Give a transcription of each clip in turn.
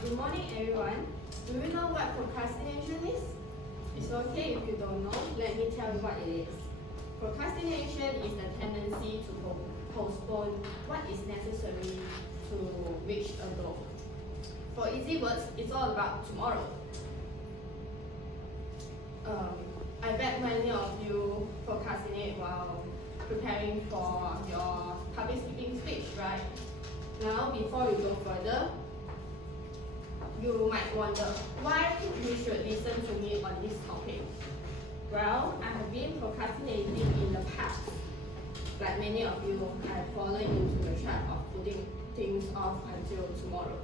Good morning, everyone. Do you know what procrastination is? It's okay if you don't know. Let me tell you what it is. Procrastination is the tendency to postpone what is necessary to reach a goal. For easy words, it's all about tomorrow. I bet many of you procrastinate while preparing for your public speaking speech, right? Now, before we go further, you might wonder why you should listen to me on this topic. Well, I have been procrastinating in the past. Like many of you, I have fallen into the trap of putting things off until tomorrow.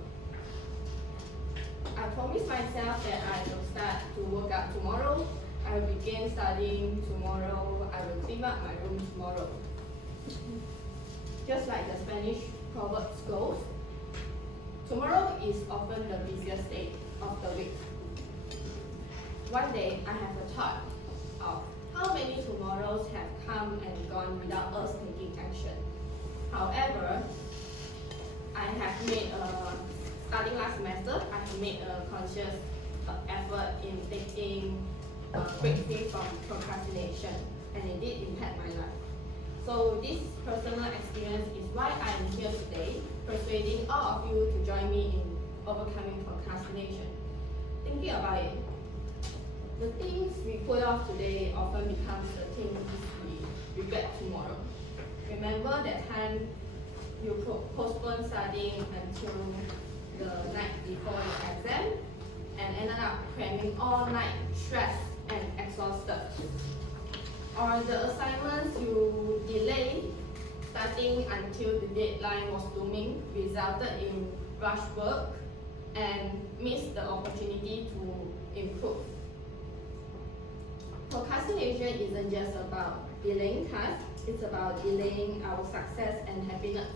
I promised myself that I will start to work out tomorrow, I will begin studying tomorrow, I will clean up my room tomorrow. Just like the Spanish proverbs goes, tomorrow is often the busiest day of the week. One day, I have a thought of how many tomorrows have come and gone without us taking action. However, starting last semester, I have made a conscious effort in taking a break free from procrastination, and it did impact my life. So this personal experience is why I am here today, persuading all of you to join me in overcoming procrastination. Thinking about it, the things we put off today often becomes the things we regret tomorrow. Remember that time you postponed studying until the night before your exam and ended up cramming all night, stressed and exhausted? Or the assignments you delayed starting until the deadline was looming resulted in rush work and missed the opportunity to improve. Procrastination isn't just about delaying tasks, it's about delaying our success and happiness.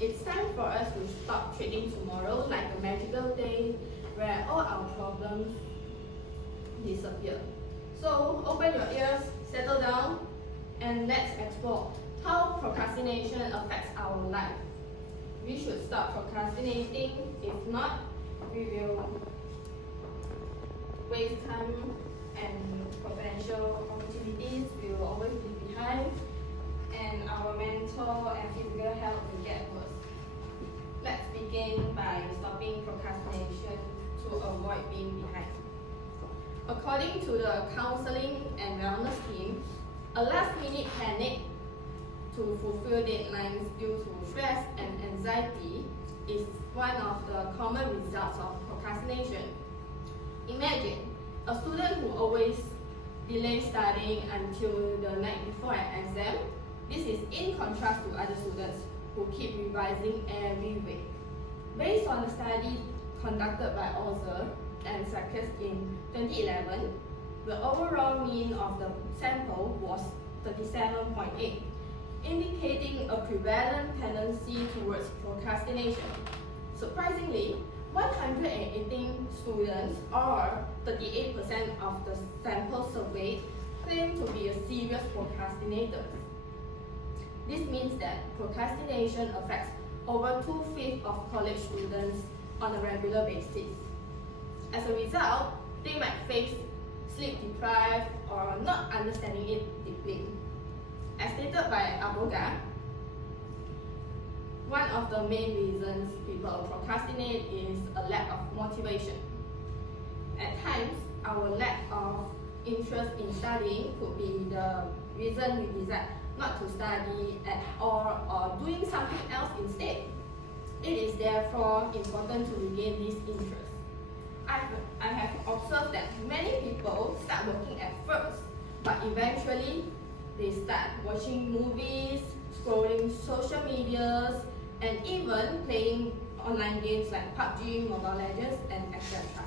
It's time for us to stop treating tomorrow like a magical day where all our problems disappear. So open your ears, settle down, and let's explore how procrastination affects our life. We should stop procrastinating. If not, we will waste time and potential opportunities. We will always be behind, and our mental and physical health will get worse. Let's begin by stopping procrastination to avoid being behind. According to the Counseling and Wellness team, a last-minute panic to fulfill deadlines due to stress and anxiety is one of the common results of procrastination. Imagine a student who always delays studying until the night before an exam. This is in contrast to other students who keep revising every week. Based on a study conducted by Ozer and Sarkis in 2011, the overall mean of the sample was 37.8, indicating a prevalent tendency towards procrastination. Surprisingly, 118 students, or 38% of the sample surveyed, claim to be a serious procrastinator. This means that procrastination affects over 2/5 of college students on a regular basis. As a result, they might face sleep deprived or not understanding it deeply. As stated by Aboga, one of the main reasons people procrastinate is a lack of motivation. At times, our lack of interest in studying could be the reason we decide not to study at all or doing something else instead. It is therefore important to regain this interest. I have observed that many people start working at first, but eventually they start watching movies, scrolling social medias, and even playing online games like PUBG, Mobile Legends, and etc.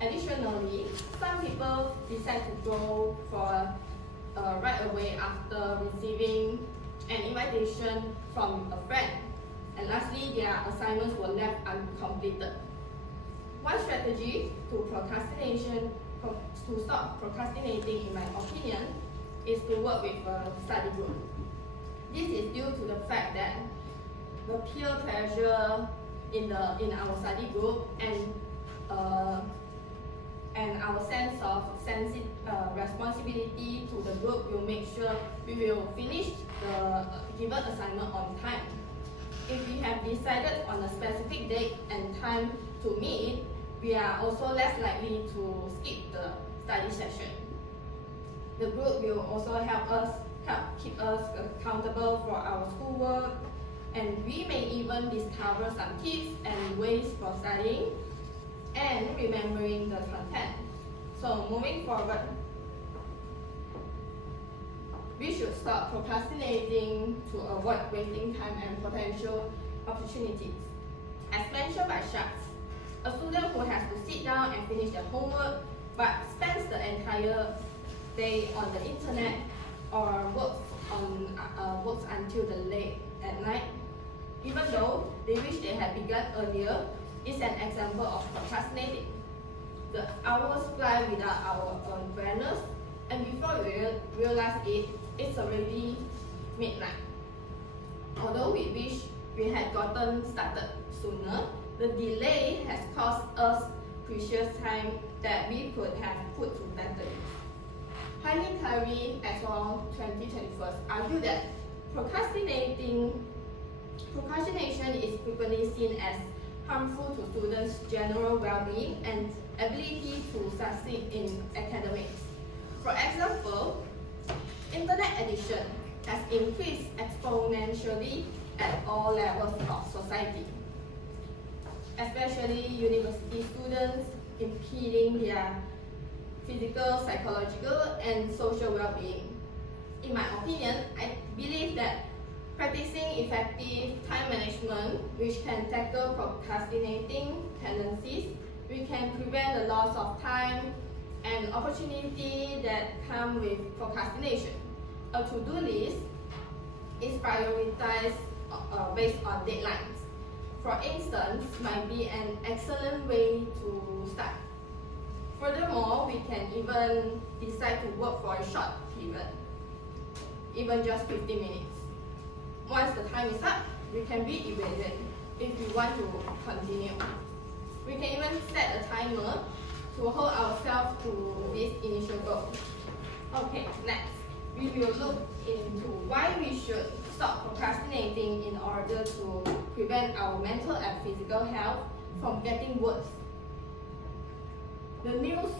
Additionally, some people decide to go for right away after receiving an invitation from a friend. And lastly, their assignments were left uncompleted. One strategy to stop procrastinating, in my opinion, is to work with a study group. This is due to the fact that the peer pressure in our study group, and our sense of responsibility to the group will make sure we will finish the given assignment on time. If we have decided on a specific date and time to meet, we are also less likely to skip the study session. The group will also help keep us accountable for our schoolwork, and we may even discover some tips and ways for studying and remembering the content. So moving forward, we should stop procrastinating to avoid wasting time and potential opportunities. As mentioned by Sharks, a student who has to sit down and finish their homework but spends the entire day on the internet or works until the late at night, even though they wish they had begun earlier, is an example of procrastinating. The hours fly without our awareness, and before we realize it, it's already midnight. Although we wish we had gotten started sooner, the delay has cost us precious time that we could have put to better use. Hailey Curry et al. 2021 argue that procrastination is frequently seen as harmful to students' general well-being and ability to succeed in academics. For example, internet addiction has increased exponentially at all levels of society, especially university students, impeding their physical, psychological, and social well-being. In my opinion, I believe that practicing effective time management, which can tackle procrastinating tendencies, we can prevent the loss of time and opportunity that come with procrastination. A to-do list is prioritized based on deadlines. For instance, might be an excellent way to start. Furthermore, we can even decide to work for a short period, even just 50 minutes. Once the time is up, we can re-evaluate if we want to continue. We can even set a timer to hold ourselves to this initial goal. Okay, next, we will look into why we should stop procrastinating in order to prevent our mental and physical health from getting worse. The news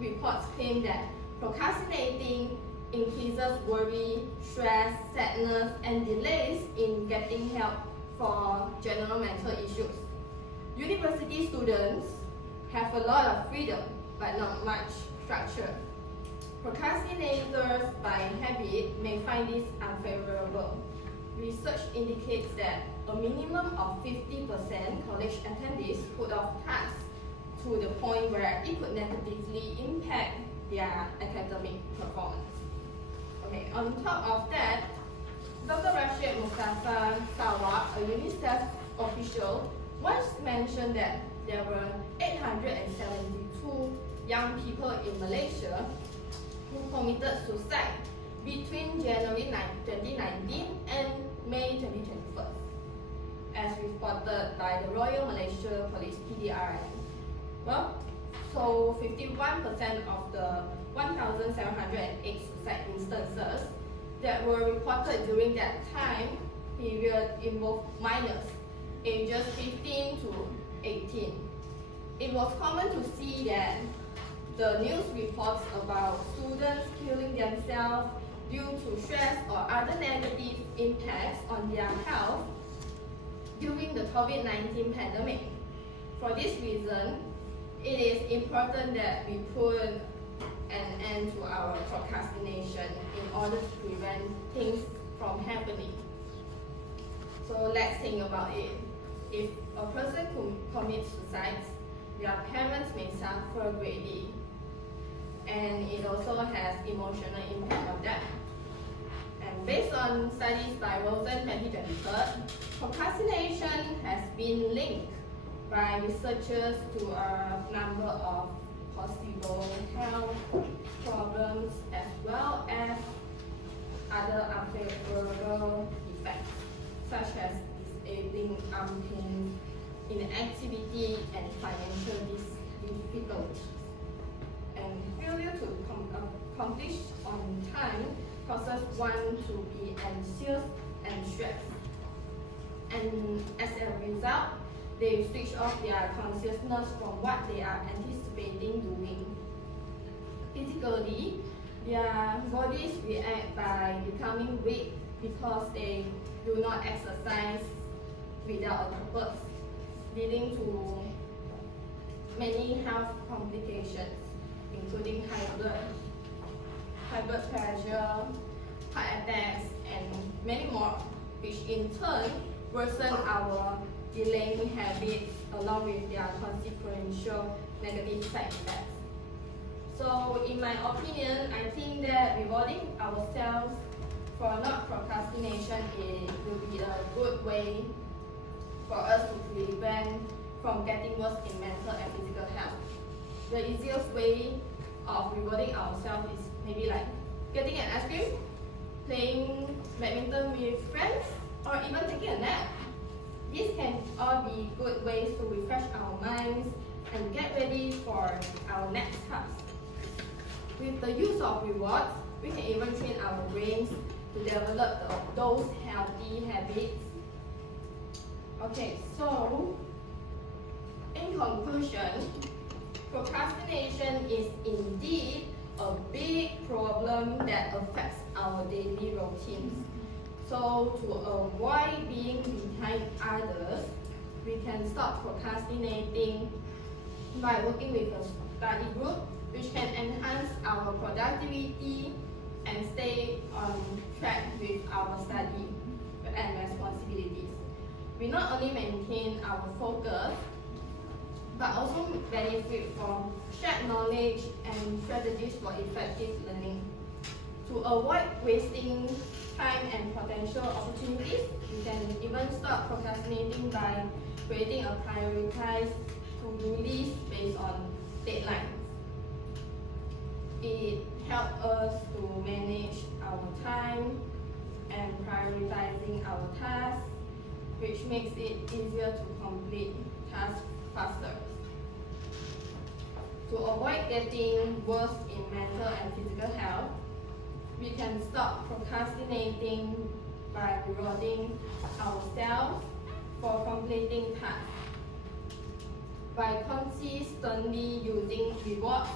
reports claim that procrastinating increases worry, stress, sadness, and delays in getting help for general mental issues. University students have a lot of freedom, but not much structure. Procrastinators by habit may find this unfavorable. Research indicates that a minimum of 50% college attendees put off tasks to the point where it could negatively impact their academic performance. Okay, on top of that, Dr. Rashid Mustafa Sawab, a UNICEF official, once mentioned that there were 872 young people in Malaysia who committed suicide between January 2019 and May 2021, as reported by the Royal Malaysia Police (PDRM). Well, so 51% of the 1,708 suicide instances that were reported during that time period involved minors, ages 15 to 18. It was common to see that the news reports about students killing themselves due to stress or other negative impacts on their health during the COVID-19 pandemic. For this reason, it is important that we put an end to our procrastination in order to prevent things from happening. So let's think about it. If a person commits suicide, their parents may suffer greatly, and it also has emotional impact on them. And based on studies by Rosen 2023, procrastination has been linked by researchers to a number of possible health problems as well as other unfavorable effects, such as disabling arm pain, inactivity, and financial difficulties. And failure to accomplish on time causes one to be anxious and stressed. And as a result, they switch off their consciousness from what they are anticipating doing. Physically, their bodies react by becoming weak because they do not exercise without a purpose, leading to many health complications, including high blood pressure, heart attacks, and many more, which in turn worsen our delaying habits along with their consequential negative side effects. So in my opinion, I think that rewarding ourselves for not procrastination will be a good way for us to prevent from getting worse in mental and physical health. The easiest way of rewarding ourselves is maybe like getting an ice cream, playing badminton with friends, or even taking a nap. These can all be good ways to refresh our minds and get ready for our next task. With the use of rewards, we can even train our brains to develop those healthy habits. Okay, so in conclusion, procrastination is indeed a big problem that affects our daily routines. So to avoid being behind others, we can stop procrastinating by working with a study group, which can enhance our productivity and stay on track with our study and responsibilities. We not only maintain our focus, but also benefit from shared knowledge and strategies for effective learning. To avoid wasting time and potential opportunities, you can even start procrastinating by creating a prioritized to-do list based on deadlines. It helps us to manage our time and prioritizing our tasks, which makes it easier to complete tasks faster. To avoid getting worse in mental and physical health, we can stop procrastinating by rewarding ourselves for completing tasks. By consistently using rewards,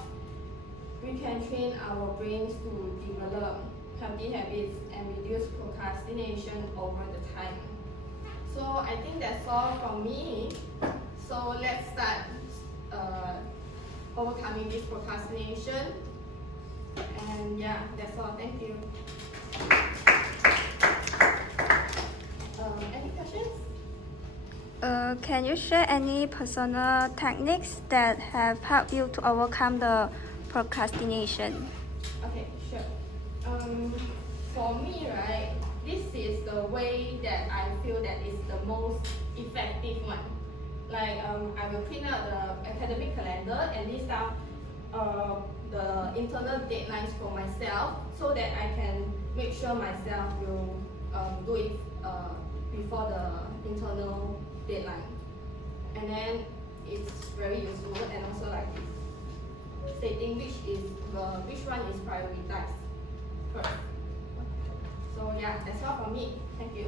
we can train our brains to develop healthy habits and reduce procrastination over the time. So I think that's all from me. So let's start overcoming this procrastination. And yeah, that's all. Thank you. Any questions? Can you share any personal techniques that have helped you to overcome the procrastination? Okay, sure. For me, right, this is the way that I feel that is the most effective one. Like I will print out the academic calendar and list out the internal deadlines for myself so that I can make sure myself will do it before the internal deadline. And then it's very useful, and also like stating which one is prioritized first. So yeah, that's all from me. Thank you.